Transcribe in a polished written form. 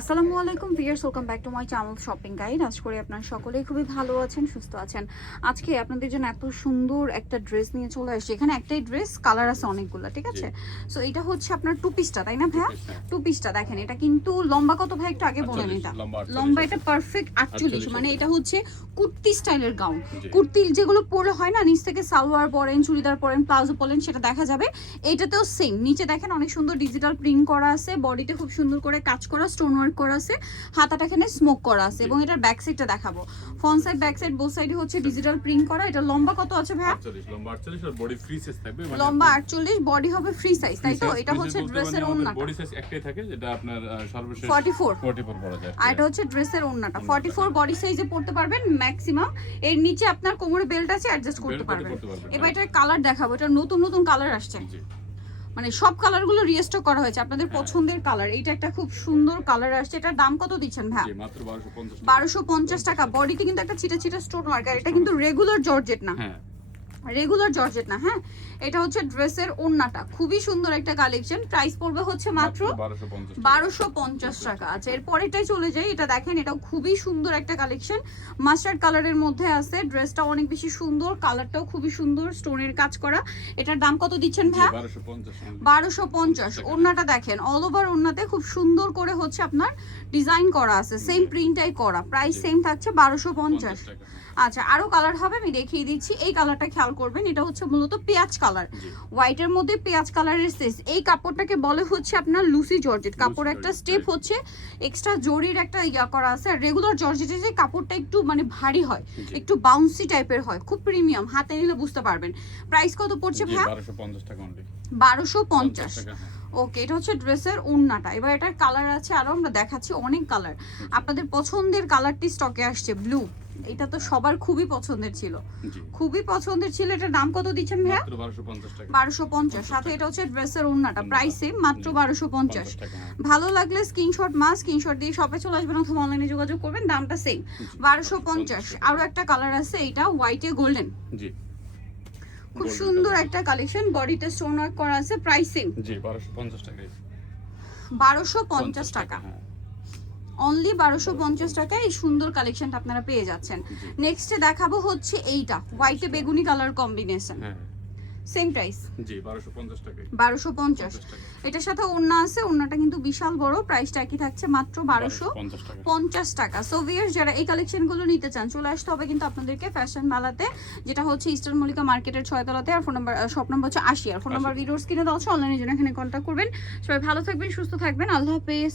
আসসালামু আলাইকুম viewers, welcome back to my channel shopping guide. আশা করি আপনারা সকলেই খুবই ভালো আছেন, সুস্থ আছেন। আজকে আপনাদের জন্য এত সুন্দর একটা ড্রেস নিয়ে চলে আসছি। এখানে একটাই ড্রেস, কালার আছে অনেকগুলো, ঠিক আছে? সো এটা হচ্ছে আপনার টু পিসটা, তাই না ভাইয়া? টু পিসটা দেখেন, এটা কিন্তু লম্বা কত ভাই একটু আগে বলেন। এটা লম্বা, এটা পারফেক্ট 48, মানে এটা হচ্ছে কুর্তি স্টাইলের গাউন। কুর্তি যেগুলো পরলে হয় না, নিচ থেকে সালোয়ার পরেন, চুড়িদার পরেন, প্লাজো পরেন, সেটা দেখা যাবে। এইটাতেও সেম, নিচে দেখেন অনেক সুন্দর ডিজিটাল প্রিন্ট করা আছে, বডিতে খুব সুন্দর করে কাজ করা, স্টোন ওয়ার্ক করা আছে, হাতাটা এখানে স্মোক করা আছে। এবং এটার ব্যাক সাইডটা দেখাবো। Front side back side both সাইডে হচ্ছে ডিজিটাল প্রিন্ট করা। এটা লম্বা কত আছে ভাই? 48, লম্বা 48 আর বডি ফ্রি সাইজ থাকবে, মানে লম্বা 48, বডি হবে ফ্রি সাইজ, তাই তো? এটা হচ্ছে ড্রেসের ওড়নাটা, বডি সাইজ একটাই থাকে, যেটা আপনার সর্বশেষ 44 পরা যায়। আর এটা হচ্ছে ড্রেসের ওড়নাটা 44 বডি সাইজে পড়তে পারবেন ম্যাক্সিমাম। এর নিচে আপনার কোমরে বেল্ট আছে, অ্যাডজাস্ট করতে পারবেন। এবার এটার কালার দেখাবো। এটা নতুন নতুন কালার আসছে, মানে সব কালারগুলো রিস্টক করা হয়েছে আপনাদের পছন্দের কালার। এইটা একটা খুব সুন্দর কালার আসছে। এটার দাম কত দিচ্ছেন ভাই? মাত্র 1250 টাকা। বডিতে কিন্তু একটা ছিটা ছিটা স্টোন ওয়ার্ক, আর এটা কিন্তু রেগুলার জর্জেট না, রেগুলার জর্জেট না। হ্যাঁ, এটা হচ্ছে ড্রেসের ওড়নাটা, খুবই সুন্দর একটা কালেকশন। প্রাইস পড়বে হচ্ছে মাত্র 1250 টাকা। আচ্ছা, এর পরেরটাই চলে যাই। এটা দেখেন, এটাও খুবই সুন্দর একটা কালেকশন, মাস্টার্ড কালারের মধ্যে আছে। ড্রেসটা অনেক বেশি সুন্দর, কালারটাও খুবই সুন্দর, স্টোনের কাজ করা। এটার দাম কত দিচ্ছেন ভাই? 1250। ওড়নাটা দেখেন, অল ওভার ওড়নাতে খুব সুন্দর করে হচ্ছে আপনার ডিজাইন করা আছে, সেম প্রিন্টটাই করা। প্রাইস সেম থাকছে 1250। আচ্ছা, আরো কালার হবে, আমি দেখিয়ে দিচ্ছি। এই কালারটা খেয়াল করবেন, এটা হচ্ছে মূলত পেঁয়াজ কালার, হোয়াইটের মধ্যে পেঁয়াজ কালারের সেস। এই কাপড়টাকে বলে হচ্ছে আপনার লুসি জর্জেট। কাপড় একটা স্টেপ হচ্ছে এক্সট্রা জরির একটা ইয়া করা আছে। আর রেগুলার জর্জেটের যে কাপড়টা একটু মানে ভারী হয়, একটু বাউন্সি টাইপের হয়, খুব প্রিমিয়াম, হাতে নিলে বুঝতে পারবেন। প্রাইস কত পড়ছে ভাই? 1250 টাকা অনলি। 1250। ওকে, এটা হচ্ছে ড্রেসের ওড়নাটা। এবার এটার কালার আছে আরো, আমরা দেখাচ্ছি অনেক কালার। আপনাদের পছন্দের কালারটি স্টকে আসছে, ব্লু। এটা তো সবার খুবই পছন্দের ছিল, খুবই পছন্দের ছিল। এটার দাম কত দিচ্ছেন ভাই? মাত্র 1250 টাকা। 1250। সাথে এটা হচ্ছে ড্রেসের ওড়নাটা, প্রাইস সেম, মাত্র 1250। ভালো লাগলে স্ক্রিনশট দিয়ে শপে চলে আসবেন অথবা অনলাইনে যোগাযোগ করবেন, দামটা সেম 1250। আরো একটা কালার আছে, এটা হোয়াইটে গোল্ডেন, জি খুব সুন্দর একটা কালেকশন। বডিতে স্টোন ওয়ার্ক করা আছে, প্রাইস সেম জি 1250 টাকা। 1250 টাকা অনলি। 1250 টাকায় এই সুন্দর কালেকশনটা আপনারা পেয়ে যাচ্ছেন। নেক্সটে দেখাবো হচ্ছে এইটা, হোয়াইটে বেগুনি কালার কম্বিনেশন, সেম প্রাইস জি 1250 টাকা। 1250। এটার সাথে ওড়না আছে, ওড়নাটা কিন্তু বিশাল বড়। প্রাইসটা কি থাকছে? মাত্র 1250 টাকা। সো ভিউয়ার্স, যারা এই কালেকশনগুলো নিতে চান, চলে আসতে হবে কিন্তু আপনাদেরকে ফ্যাশন মেলাতে, যেটা হচ্ছে ইস্টার্ন মল্লিকা মার্কেটের 6 তলাতে। আর ফোন নাম্বার, শপ নাম্বার হচ্ছে 80। আর ফোন নাম্বার ভিডিওর স্ক্রিনে দেওয়া আছে, অনলাইনে জন্য এখানে কন্ট্যাক্ট করবেন। সবাই ভালো থাকবেন, সুস্থ থাকবেন, আল্লাহ হাফেজ।